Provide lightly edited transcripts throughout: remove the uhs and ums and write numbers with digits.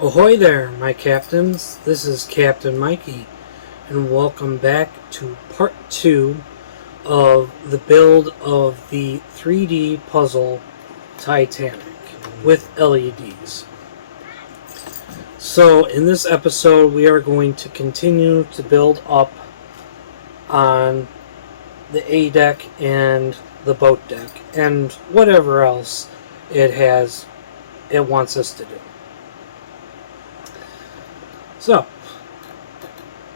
Ahoy there, my captains. This is Captain Mikey, and welcome back to part 2 of the build of the 3D puzzle Titanic with LEDs. So, in this episode, we are going to continue to build up on the A deck and the boat deck, and whatever else it wants us to do. So,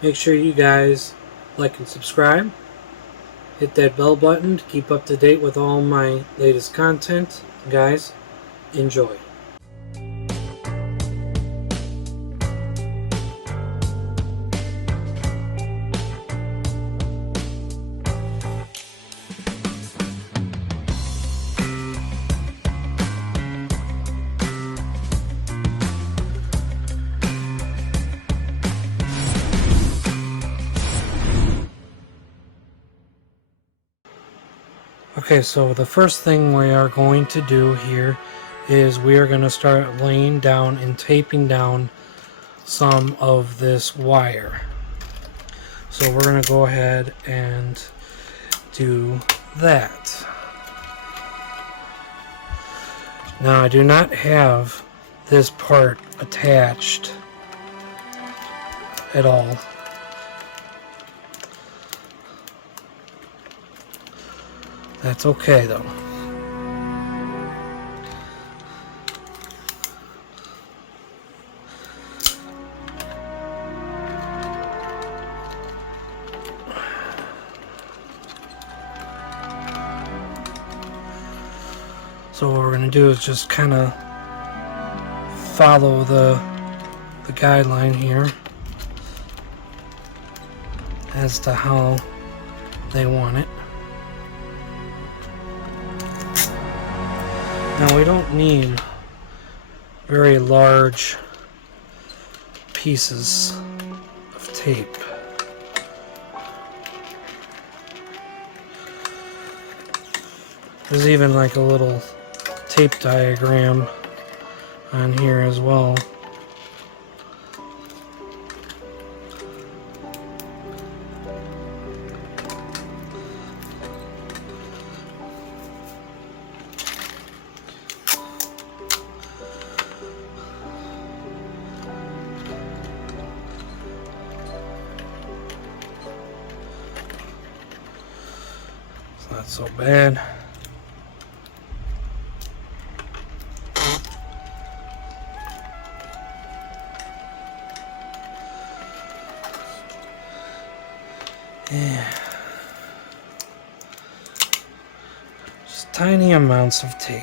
make sure you guys like and subscribe. Hit that bell button to keep up to date with all my latest content. Guys, enjoy. Okay, so the first thing we are going to do here is we are going to start laying down and taping down some of this wire. So we're going to go ahead and do that. Now I do not have this part attached at all. That's okay though. So what we're going to do is just kind of follow the guideline here as to how they want it. Now we don't need very large pieces of tape. There's even like a little tape diagram on here as well. It's not so bad. Yeah. Just tiny amounts of tape.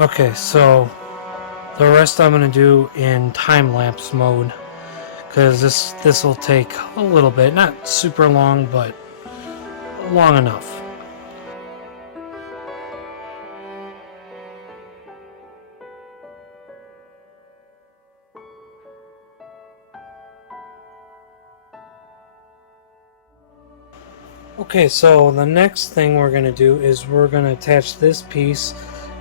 Okay, so the rest I'm going to do in time-lapse mode, because this will take a little bit, not super long, but long enough. Okay, so the next thing we're going to do is we're going to attach this piece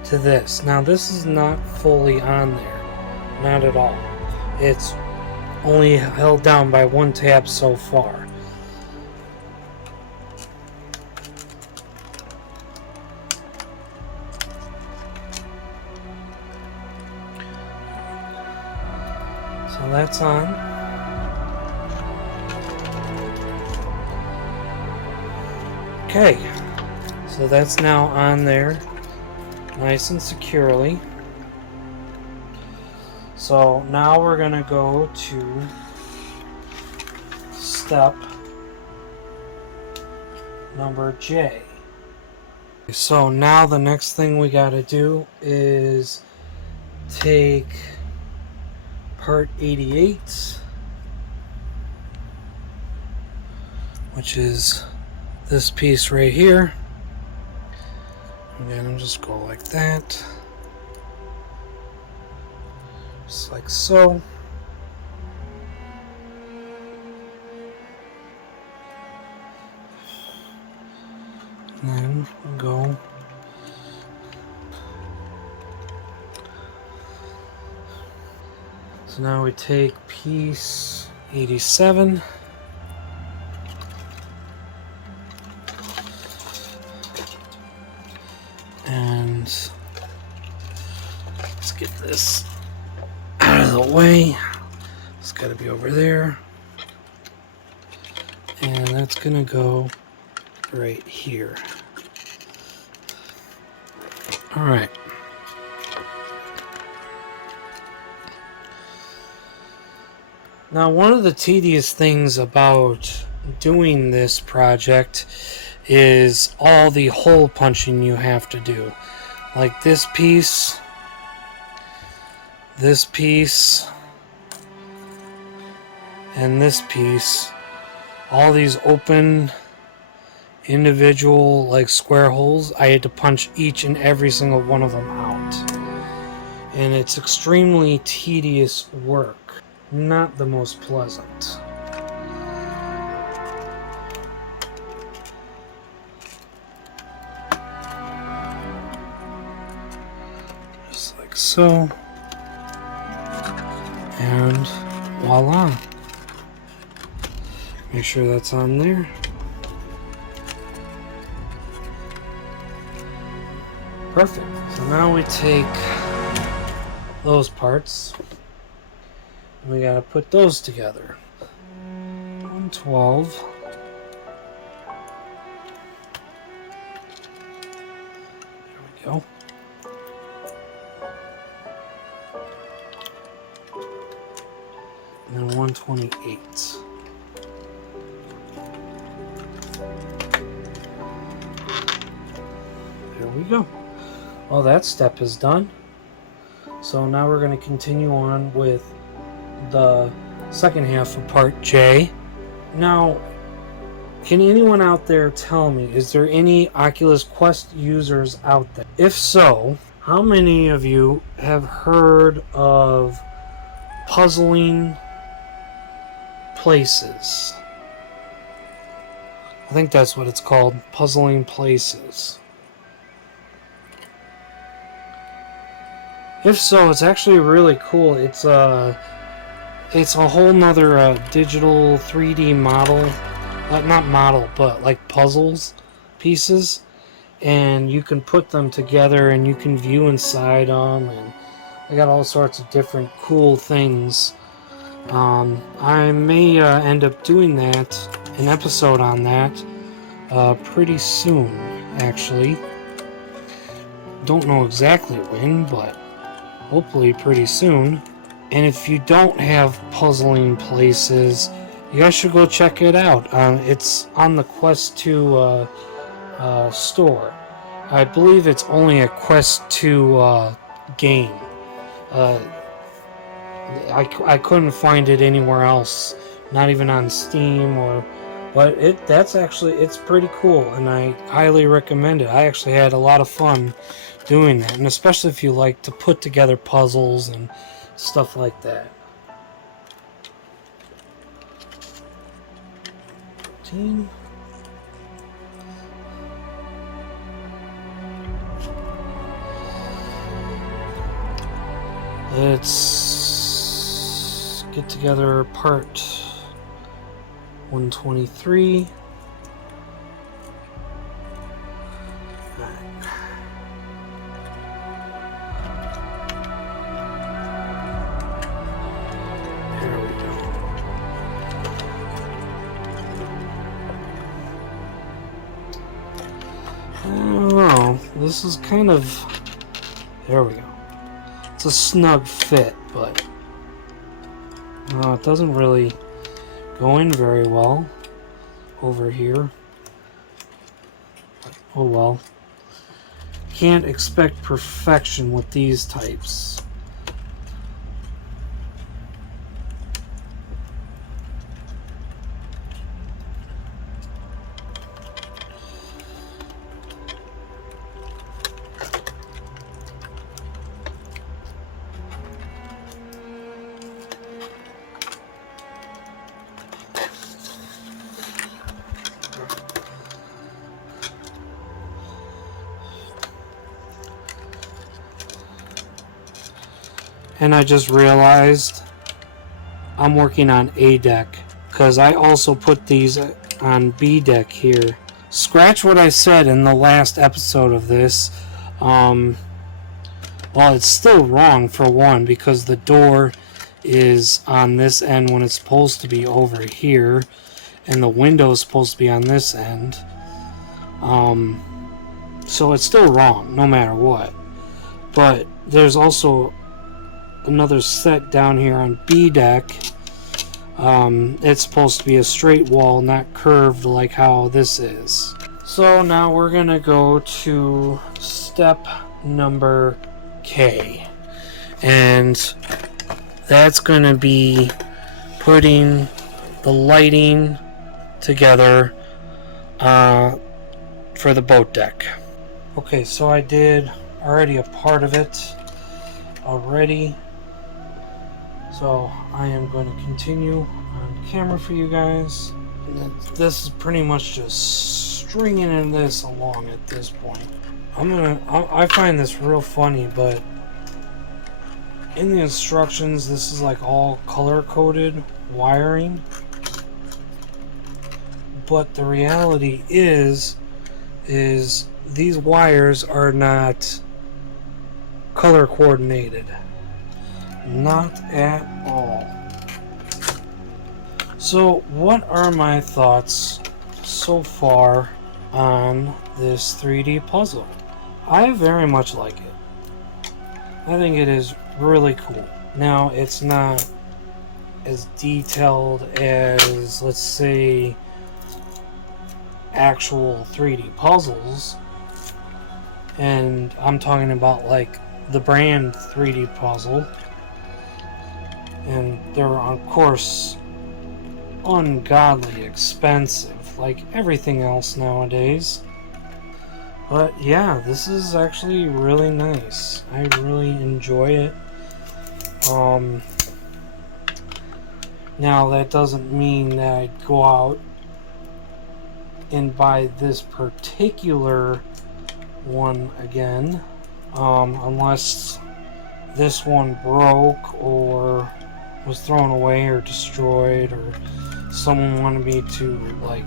to this. Now this is not fully on there, not at all. It's only held down by one tab so far. So that's on. Okay, so that's now on there nice and securely. So now we're going to go to step number J. So now the next thing we got to do is take part 88, which is this piece right here. And then I'll just go like that, just like so. And then we'll go so now we take piece 87 and let's get this out of the way. It's got to be over there, and that's gonna go right here. All right. Now, one of the tedious things about doing this project is all the hole punching you have to do. Like this piece, and this piece. All these open individual like square holes, I had to punch each and every single one of them out. And it's extremely tedious work. Not the most pleasant. Just like so. And voila. Make sure that's on there. Perfect. So now we take those parts. We gotta put those together. 112. There we go. And then 128. There we go. Well, that step is done. So now we're going to continue on with the second half of part J. Now, can anyone out there tell me, is there any Oculus Quest users out there? If so, how many of you have heard of puzzling places? I think that's what it's called, puzzling places. If so, it's actually really cool. It's a whole nother digital 3D model, not model, but like puzzles pieces, and you can put them together and you can view inside them, and they got all sorts of different cool things. I may end up doing that, an episode on that, pretty soon, actually. Don't know exactly when, but hopefully pretty soon. And if you don't have puzzling places, you guys should go check it out. It's on the Quest 2 store. I believe it's only a Quest 2 game. I couldn't find it anywhere else, not even on Steam but it's pretty cool, and I highly recommend it. I actually had a lot of fun doing that, and especially if you like to put together puzzles and stuff like that. 14. Let's get together part 123. This is kind of, there we go. It's a snug fit, but it doesn't really going very well over here. Oh well. Can't expect perfection with these types. And I just realized I'm working on A deck because I also put these on B deck here. Scratch what I said in the last episode of this. Well, it's still wrong for one because the door is on this end when it's supposed to be over here, and the window is supposed to be on this end. So it's still wrong no matter what. But there's also another set down here on B deck. It's supposed to be a straight wall, not curved like how this is. So now we're gonna go to step number K, and that's gonna be putting the lighting together for the boat deck. Okay, so I did already a part of it already. So I am going to continue on camera for you guys. And this is pretty much just stringing this along at this point. I find this real funny, but in the instructions, this is like all color-coded wiring. But the reality is these wires are not color coordinated. Not at all. So what are my thoughts so far on this 3D puzzle? I very much like it. I think it is really cool. Now, it's not as detailed as, let's say, actual 3D puzzles, and I'm talking about like the brand 3D puzzle, and they're of course ungodly expensive like everything else nowadays. But yeah, this is actually really nice. I really enjoy it. Now that doesn't mean that I'd go out and buy this particular one again, unless this one broke or was thrown away or destroyed, or someone wanted me to like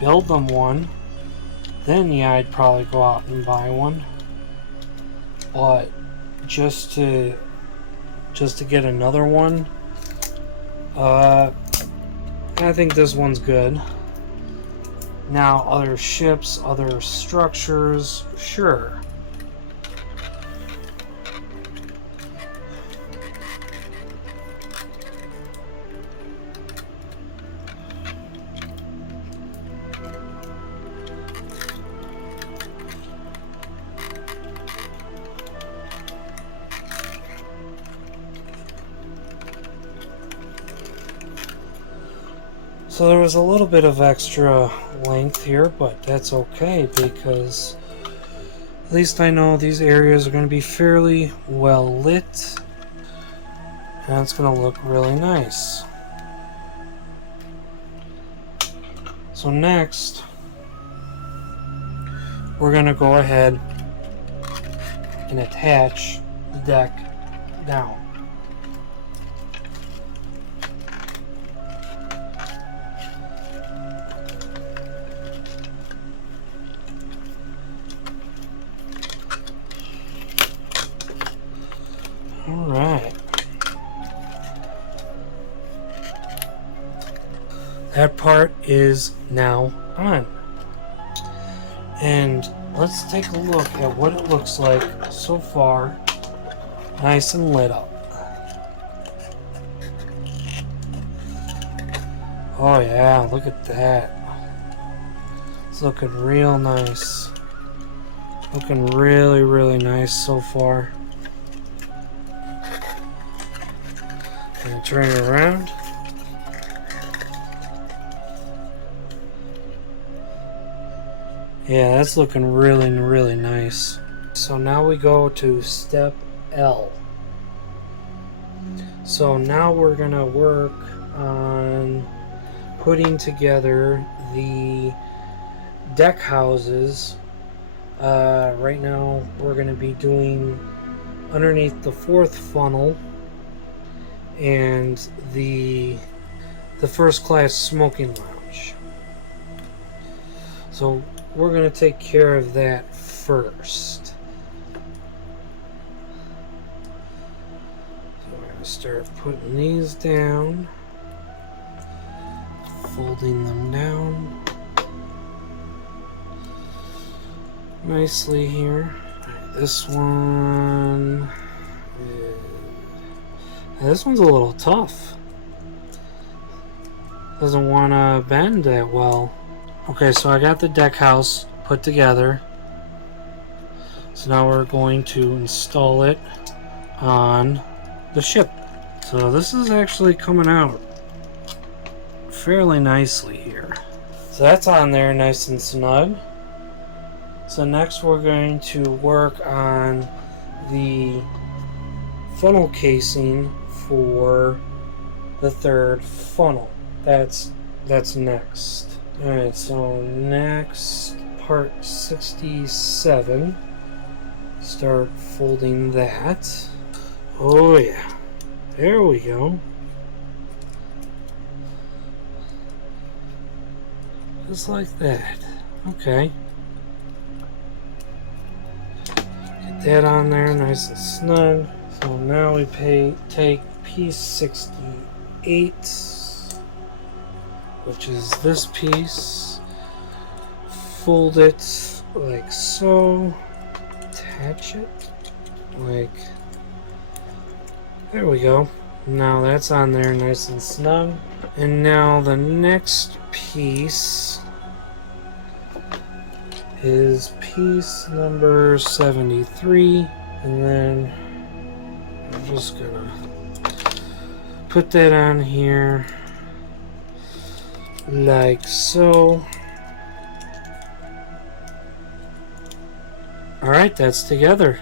build them one. Then yeah, I'd probably go out and buy one. But just to get another one, I think this one's good. Now, other ships, other structures, sure. So there was a little bit of extra length here, but that's okay because at least I know these areas are going to be fairly well lit, and it's going to look really nice. So next, we're going to go ahead and attach the deck down. Alright. That part is now on. And let's take a look at what it looks like so far. Nice and lit up. Oh yeah, look at that. It's looking real nice. Looking really, really nice so far. Gonna turn it around. Yeah, that's looking really, really nice. So now we go to step L. So now we're gonna work on putting together the deck houses. Right now we're gonna be doing underneath the fourth funnel and the first class smoking lounge. So we're going to take care of that first. So we're going to start putting these down, folding them down nicely here. This one, this one's a little tough. Doesn't want to bend that well. Okay, so I got the deck house put together. So now we're going to install it on the ship. So this is actually coming out fairly nicely here. So that's on there nice and snug. So next we're going to work on the funnel casing for the third funnel. That's next. Alright, so next part 67. Start folding that. Oh yeah. There we go. Just like that. Okay. Get that on there nice and snug. So now we take piece 68, which is this piece, fold it like so, attach it like, there we go. Now that's on there nice and snug. And now the next piece is piece number 73, and then I'm just gonna put that on here like so. Alright, that's together.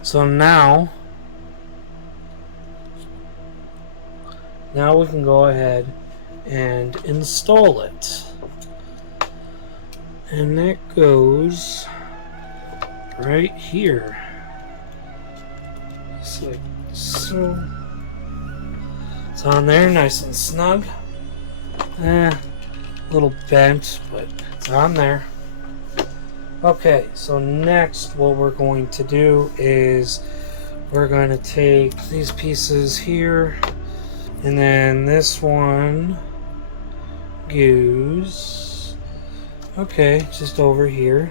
So now we can go ahead and install it. And that goes right here. Just like so. It's on there nice and snug. A little bent, but it's on there. Okay, so next what we're going to do is we're going to take these pieces here, and then this one goes, okay, just over here.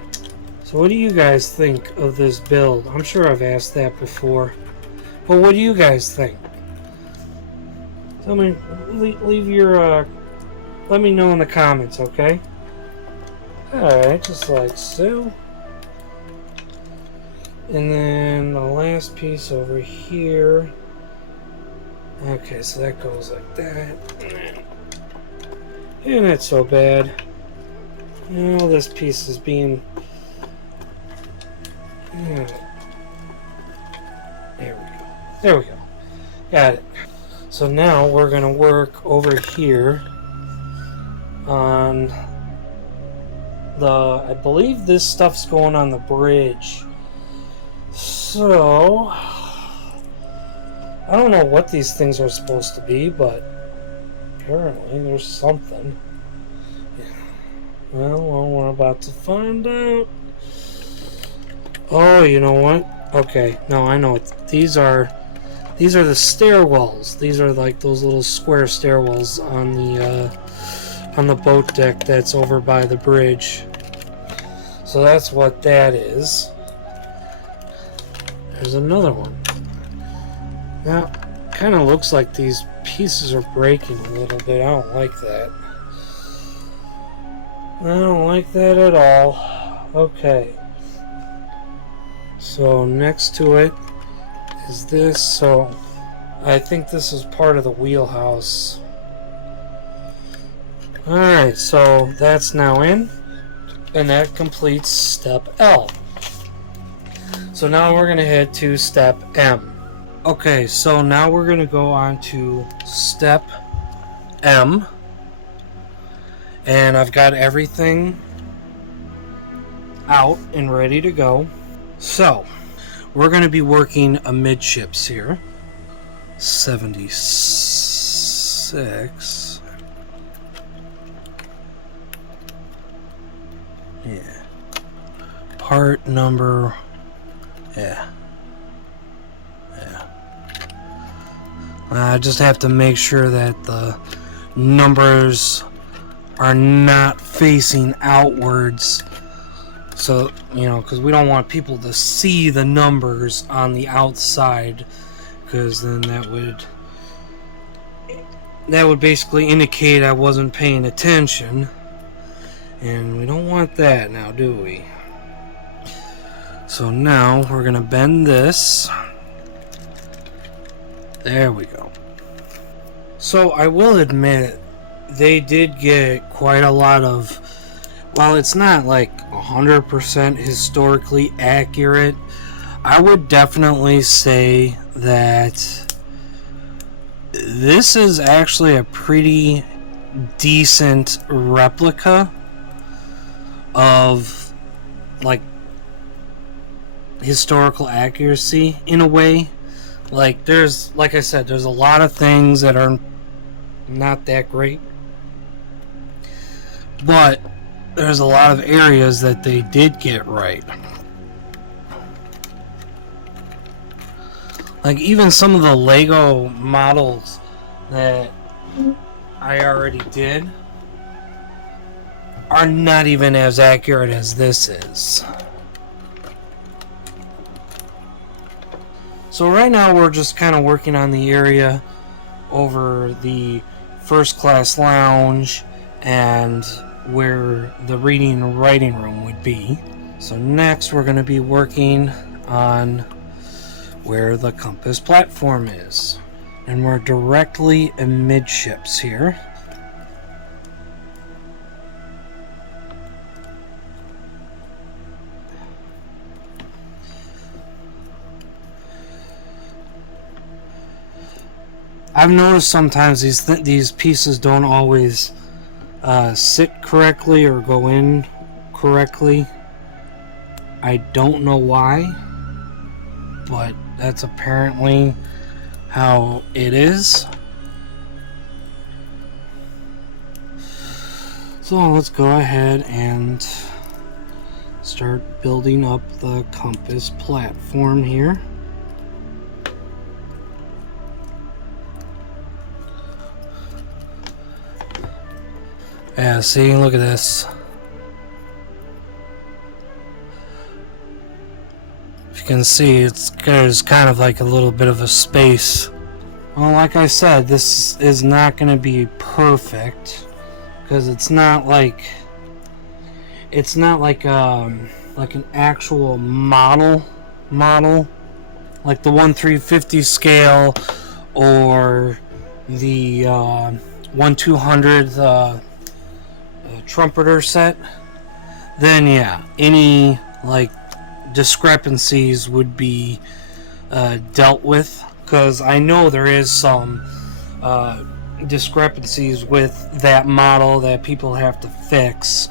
So what do you guys think of this build? I'm sure I've asked that before, but what do you guys think? Tell me, leave your, let me know in the comments, okay? Alright, just like so. And then the last piece over here. Okay, so that goes like that. And not so bad. Now this piece is being... Yeah. There we go. There we go. Got it. So now we're going to work over here on the... I believe this stuff's going on the bridge. So... I don't know what these things are supposed to be, but apparently there's something. Yeah. Well, we're about to find out. Oh, you know what? Okay, no, I know. These are the stairwells. These are like those little square stairwells on the boat deck that's over by the bridge. So that's what that is. There's another one. Now, kind of looks like these pieces are breaking a little bit. I don't like that. I don't like that at all. Okay. So next to it is this. So I think this is part of the wheelhouse. Alright, so that's now in. And that completes step L. So now we're going to head to step M. Okay, so now we're going to go on to step M. And I've got everything out and ready to go. So, we're going to be working a midships here. 76. Yeah. Part number... Yeah. I just have to make sure that the numbers are not facing outwards. So, you know, because we don't want people to see the numbers on the outside, because then that would basically indicate I wasn't paying attention. And we don't want that now, do we? So now we're going to bend this. There we go. So I will admit, they did get quite a lot of, while it's not like 100% historically accurate, I would definitely say that this is actually a pretty decent replica of like historical accuracy in a way. Like there's, like I said, there's a lot of things that are not that great, but there's a lot of areas that they did get right. Like even some of the Lego models that I already did are not even as accurate as this is. So right now we're just kind of working on the area over the first class lounge and where the reading and writing room would be. So next we're going to be working on where the compass platform is. And we're directly amidships here. I've noticed sometimes these pieces don't always sit correctly or go in correctly. I don't know why, but that's apparently how it is. So let's go ahead and start building up the compass platform here. Yeah, see, look at this. If you can see, there's kind of like a little bit of a space. Well, like I said, this is not going to be perfect because it's not like an actual model, like the 1/350 scale or the 1/200 trumpeter set. Then yeah, any like discrepancies would be dealt with, because I know there is some discrepancies with that model that people have to fix.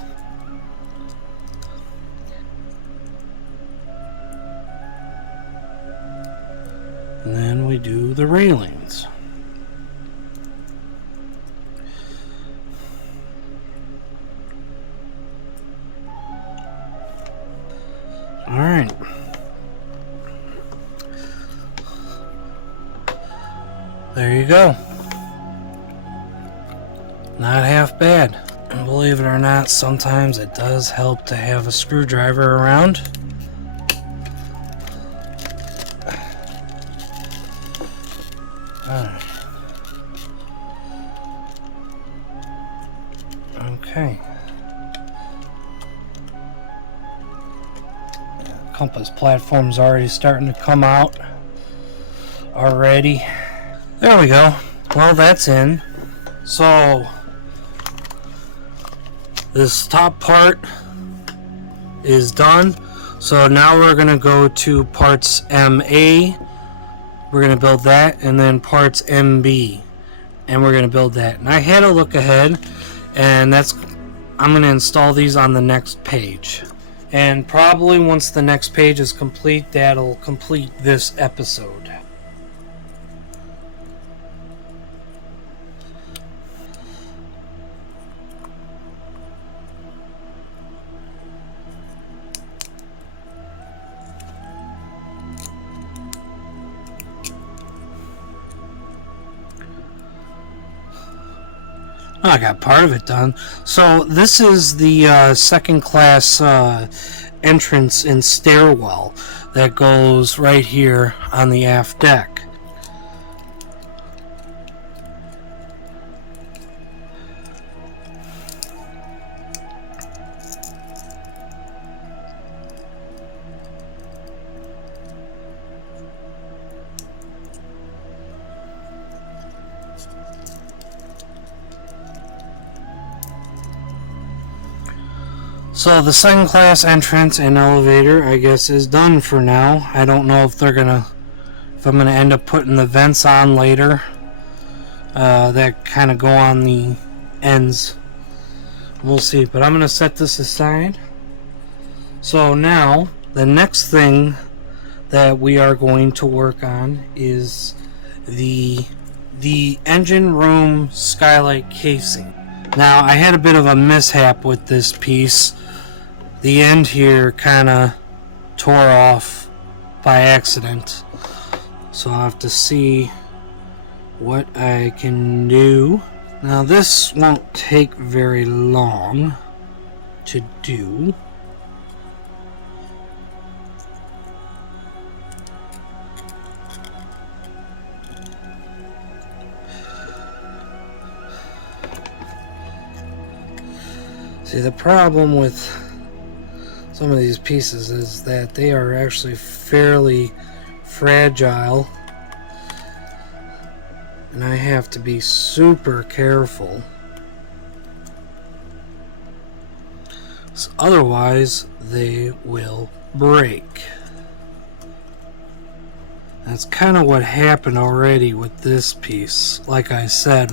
And then we do the railings. Alright. There you go. Not half bad. And believe it or not, sometimes it does help to have a screwdriver around. Alright. Okay. Compass platform's already starting to come out already. There we go. Well, that's in. So this top part is done. So now we're going to go to parts MA. We're going to build that, and then parts MB, and we're going to build that. And I had a look ahead, and I'm going to install these on the next page. And probably once the next page is complete, that'll complete this episode. Oh, I got part of it done. So this is the second class entrance and stairwell that goes right here on the aft deck. So the second class entrance and elevator, I guess, is done for now. I don't know if I'm gonna end up putting the vents on later. That kind of go on the ends. We'll see. But I'm gonna set this aside. So now the next thing that we are going to work on is the engine room skylight casing. Now I had a bit of a mishap with this piece. The end here kind of tore off by accident, so I'll have to see what I can do. Now this won't take very long to do. See, the problem with some of these pieces is that they are actually fairly fragile, and I have to be super careful, so otherwise they will break. That's kind of what happened already with this piece. Like I said,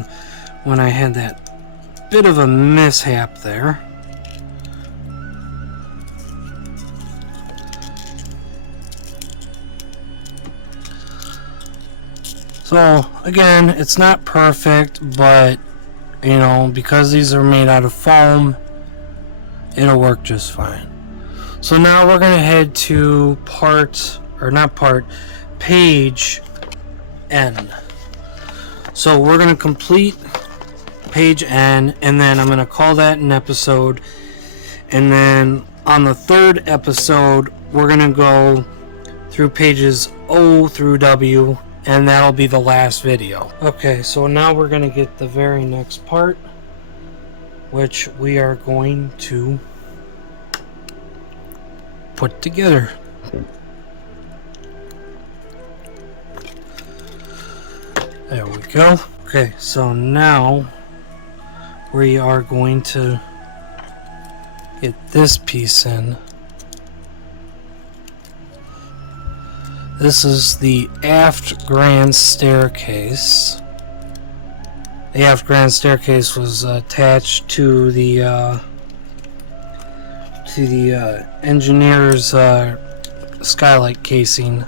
when I had that bit of a mishap there. So again, it's not perfect, but you know, because these are made out of foam, it'll work just fine. So now we're gonna head to page N. So we're gonna complete page N, and then I'm gonna call that an episode, and then on the third episode we're gonna go through pages O through W, and that'll be the last video. Okay, so now we're going to get the very next part, which we are going to put together. There we go. Okay, so now we are going to get this piece in. This is the aft grand staircase. The aft grand staircase was attached to the engineer's skylight casing.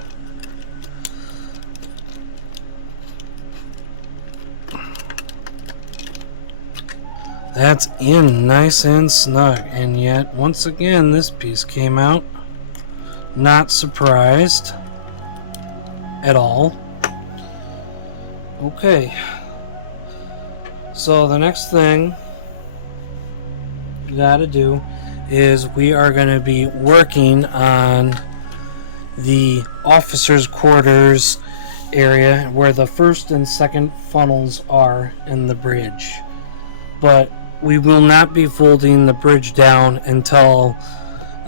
That's in nice and snug, and yet once again this piece came out. Not surprised at all. Okay, so the next thing we gotta do is we are going to be working on the officers' quarters area where the first and second funnels are in the bridge. But we will not be folding the bridge down until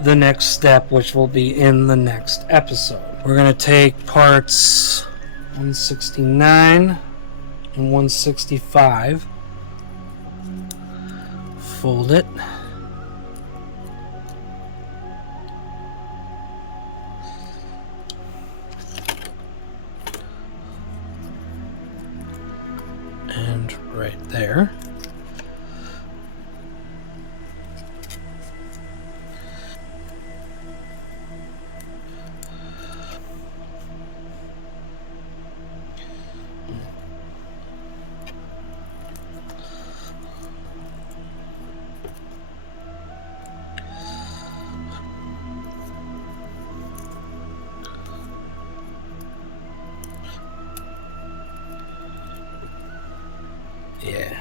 the next step, which will be in the next episode. We're going to take parts 169 and 165, fold it, and right there. Yeah.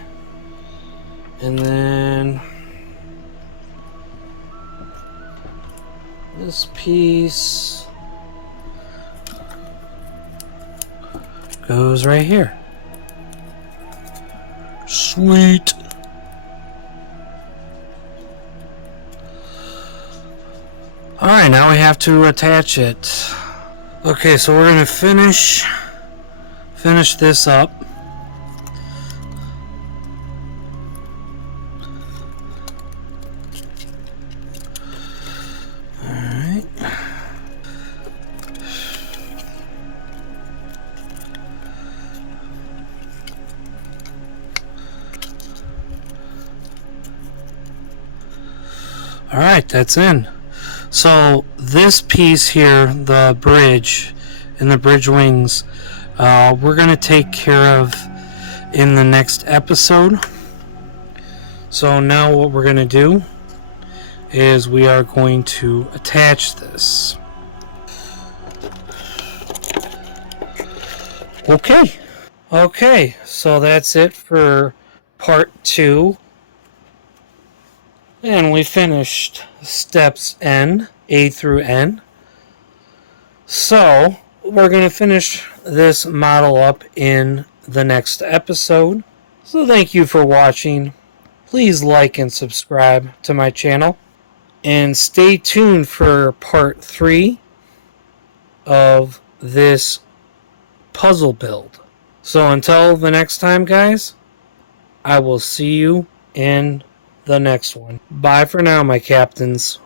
And then this piece goes right here. Sweet. Alright, now we have to attach it. Okay, so we're gonna finish this up. Alright. Alright, that's in. So this piece here, the bridge and the bridge wings, we're going to take care of in the next episode. So now what we're going to do is we are going to attach this. Okay, so that's it for part 2. And we finished steps A through N. So we're going to finish this model up in the next episode. So thank you for watching. Please like and subscribe to my channel. And stay tuned for part 3 of this puzzle build. So until the next time, guys, I will see you in the next one. Bye for now, my captains.